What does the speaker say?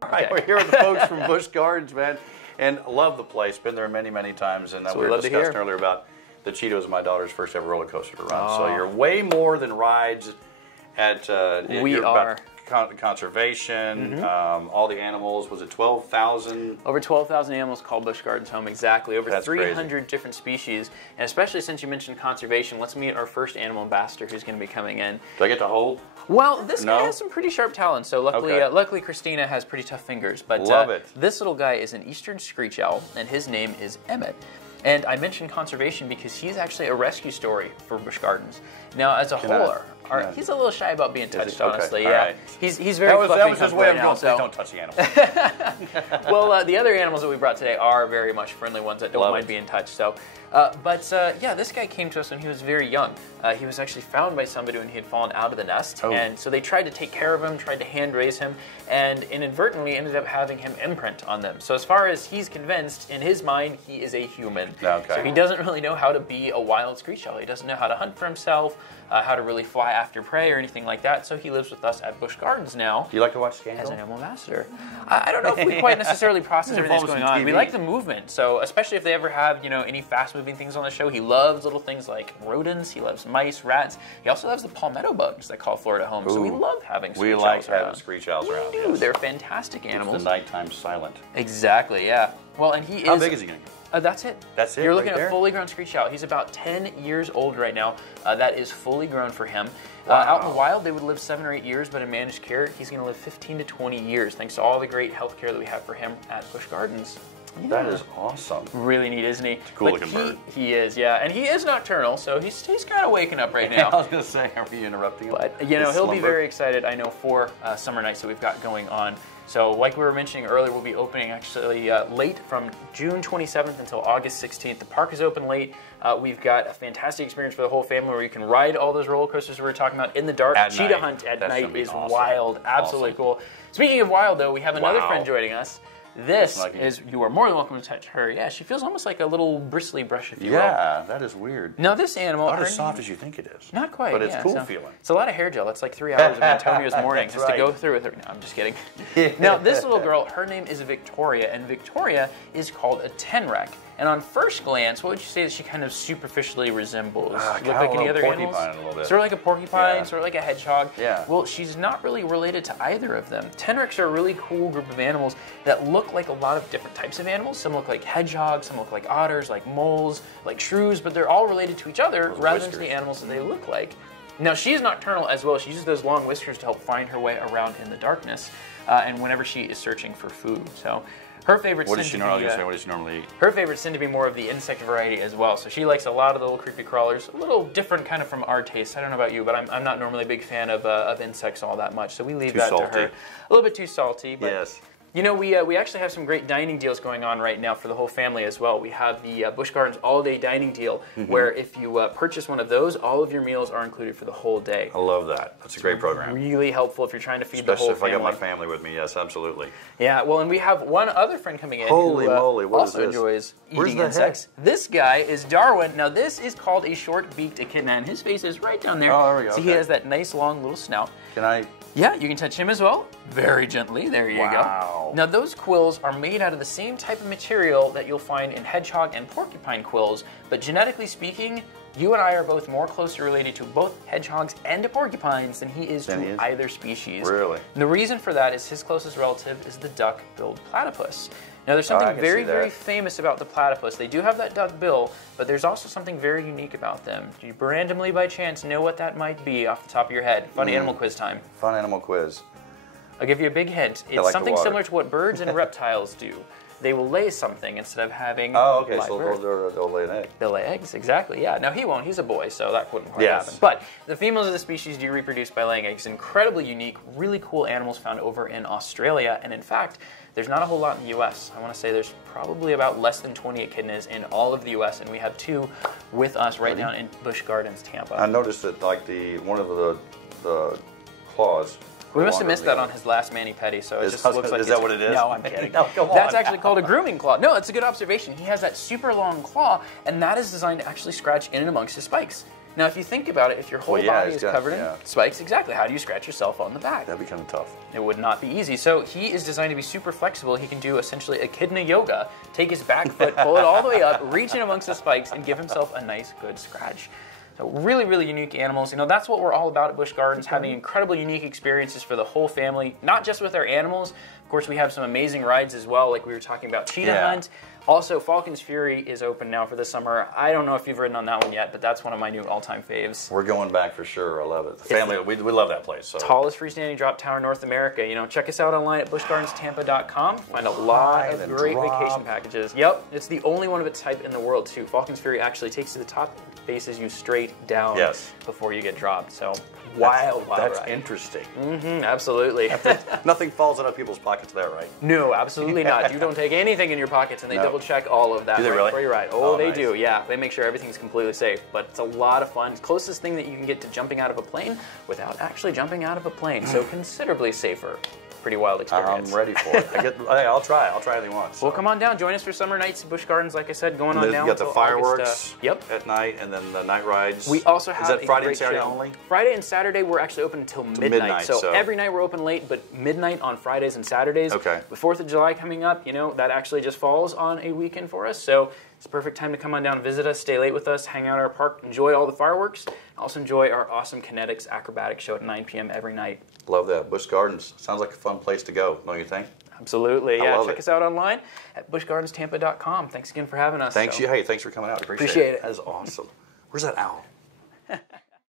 All right, we're here with the folks from Busch Gardens, man, and love the place. Been there many, many times, and we were discussing earlier about the Cheetos, my daughter's first ever roller coaster to run. So you're way more than rides at. We are. Conservation, all the animals. Was it 12,000? Over 12,000 animals call Busch Gardens home, exactly. Over That's 300 crazy. different species. And especially since you mentioned conservation, let's meet our first animal ambassador who's going to be coming in. Do I get to hold? Well, this guy has some pretty sharp talons, so luckily, luckily Christina has pretty tough fingers. But Love it. This little guy is an eastern screech owl, and his name is Emmett. And I mentioned conservation because he's actually a rescue story for Busch Gardens. Now, as a whole, he's a little shy about being touched, honestly. Okay. Yeah, right. He's very fluffy. That was his way of now, going. so. Don't touch the animal. Well, the other animals that we brought today are very much friendly ones that don't mind being touched. So, yeah, this guy came to us when he was very young. He was actually found by somebody when he had fallen out of the nest, and so they tried to take care of him, tried to hand raise him, and inadvertently ended up having him imprint on them. So as far as he's convinced, in his mind, he is a human. Okay. So he doesn't really know how to be a wild screech owl. He doesn't know how to hunt for himself, how to really fly after prey or anything like that. So he lives with us at Busch Gardens now. Do you like to watch Scandal? As an animal ambassador. I don't know if we quite necessarily process everything that's going on. We like the movement. So especially if they ever have, any fast-moving things on the show, he loves little things like rodents. He loves mice, rats. He also loves the palmetto bugs that call Florida home. Ooh. So we love having screech owls around. We like having screech owls around. We do. They're fantastic animals. It's the nighttime silent. Exactly, yeah. Well, and he is... How big is he going to get? That's it. That's it. You're looking at a fully grown screech owl. He's about 10 years old right now. That is fully grown for him. Out in the wild, they would live 7 or 8 years, but in managed care, he's going to live 15 to 20 years, thanks to all the great health care that we have for him at Busch Gardens. Yeah. That is awesome. Really neat, isn't he? It's a cool looking bird. He is, yeah. And he is nocturnal, so he's kind of waking up right now. I was going to say, are we interrupting him? But, he'll be very excited, I know, for summer nights that we've got going on. So, like we were mentioning earlier, we'll be opening actually late from June 27th until August 16th. The park is open late. We've got a fantastic experience for the whole family where you can ride all those roller coasters we were talking about in the dark. Cheetah hunt at night is wild. Absolutely cool. Speaking of wild, though, we have another friend joining us. This is, you are more than welcome to touch her. Yeah, she feels almost like a little bristly brush, if you will. Yeah, that is weird. Now, this animal... Not as soft as you think it is. Not quite, but it's cool feeling. It's a lot of hair gel. It's like 3 hours of Antonio's morning just to go through with her. No, I'm just kidding. Now, this little girl, her name is Victoria, and Victoria is called a tenrec. And on first glance, what would you say that she kind of superficially resembles? Look like any other animals? A little bit. Sort of like a porcupine, sort of like a hedgehog. Yeah. Well, she's not really related to either of them. Tenrecs are a really cool group of animals that look like a lot of different types of animals. Some look like hedgehogs, some look like otters, like moles, like shrews, but they're all related to each other rather than to the animals that they look like. Now, she's nocturnal as well. She uses those long whiskers to help find her way around in the darkness, and whenever she is searching for food. So. Her favorite what does she normally eat? Her favorite tend to be more of the insect variety as well. So she likes a lot of the little creepy crawlers, a little different kind of from our taste. I don't know about you, but I'm not normally a big fan of insects all that much. So we leave that to her. A little bit too salty. But yes. We actually have some great dining deals going on right now for the whole family as well. We have the Busch Gardens all-day dining deal, where if you purchase one of those, all of your meals are included for the whole day. I love that. That's a great program. Really helpful if you're trying to feed the whole family. Especially if I got my family with me, yes, absolutely. Yeah, well, and we have one other friend coming in Holy moly, what also is this? enjoys Where's eating the insects. head? This guy is Darwin. Now, this is called a short-beaked echidna, and his face is right down there. Oh, there we go. See, he has that nice, long little snout. Can I... Yeah, you can touch him as well. Very gently. There you go. Now, those quills are made out of the same type of material that you'll find in hedgehog and porcupine quills, but genetically speaking, you and I are both more closely related to both hedgehogs and to porcupines than he is to either species. Really? And the reason for that is his closest relative is the duck-billed platypus. Now, there's something very, very famous about the platypus. They do have that duck bill, but there's also something very unique about them. Do you randomly, by chance, know what that might be off the top of your head? Fun animal quiz time. Fun animal quiz. I'll give you a big hint. It's something similar to what birds and reptiles do. They will lay something instead of having so they'll lay an egg. They'll lay eggs, exactly, yeah. Now, he won't. He's a boy, so that wouldn't quite happen. But the females of the species do reproduce by laying eggs. Incredibly unique, really cool animals found over in Australia. And in fact, there's not a whole lot in the U.S. I want to say there's probably about less than 20 echidnas in all of the U.S., and we have 2 with us right now in Busch Gardens, Tampa. I noticed that, like, one of the claws. We must have missed that on his last mani-pedi, so it just looks like... Is that what it is? No, I'm kidding. No, come on. That's actually called a grooming claw. No, it's a good observation. He has that super long claw, and that is designed to actually scratch in and amongst his spikes. Now, if you think about it, if your whole body is covered in spikes, exactly, how do you scratch yourself on the back? That'd be kind of tough. It would not be easy. So he is designed to be super flexible. He can do essentially echidna yoga, take his back foot, pull it all the way up, reach in amongst the spikes, and give himself a nice, good scratch. So really, really unique animals. You know, that's what we're all about at Busch Gardens, having incredibly unique experiences for the whole family, not just with our animals. Of course, we have some amazing rides as well, like we were talking about Cheetah Hunt. Also, Falcon's Fury is open now for the summer. I don't know if you've ridden on that one yet, but that's one of my new all-time faves. We're going back for sure. I love it. The family, we love that place. So. Tallest freestanding drop tower in North America. You know, check us out online at buschgardenstampa.com. Find a lot of great vacation packages. Yep, it's the only one of its type in the world, too. Falcon's Fury actually takes to the top, faces you straight down before you get dropped. So, wild That's ride. interesting. Absolutely. Nothing falls out of people's pockets there, right? No, absolutely not. You don't take anything in your pockets, and they double check all of that before you ride. Oh, they do, yeah. They make sure everything's completely safe, but it's a lot of fun. It's the closest thing that you can get to jumping out of a plane without actually jumping out of a plane, so considerably safer. Pretty wild experience. I'm ready for it. I'll try. I'll try anything once. So. Well, come on down. Join us for summer nights at Busch Gardens, like I said, going on down. You got the fireworks August, at night, and then the night rides. We also have Is that Friday and Saturday only? Friday and Saturday, we're actually open until midnight. So every night we're open late, but midnight on Fridays and Saturdays. Okay. The 4th of July coming up, you know, that actually just falls on a weekend for us. So it's a perfect time to come on down and visit us, stay late with us, hang out at our park, enjoy all the fireworks, and also enjoy our awesome kinetics acrobatic show at 9 p.m. every night. Love that. Busch Gardens. Sounds like a fun place to go, don't you think? Absolutely. Yeah, check us out online at buschgardenstampa.com. Thanks again for having us. Thanks for coming out. Appreciate it. That is awesome. Where's that owl?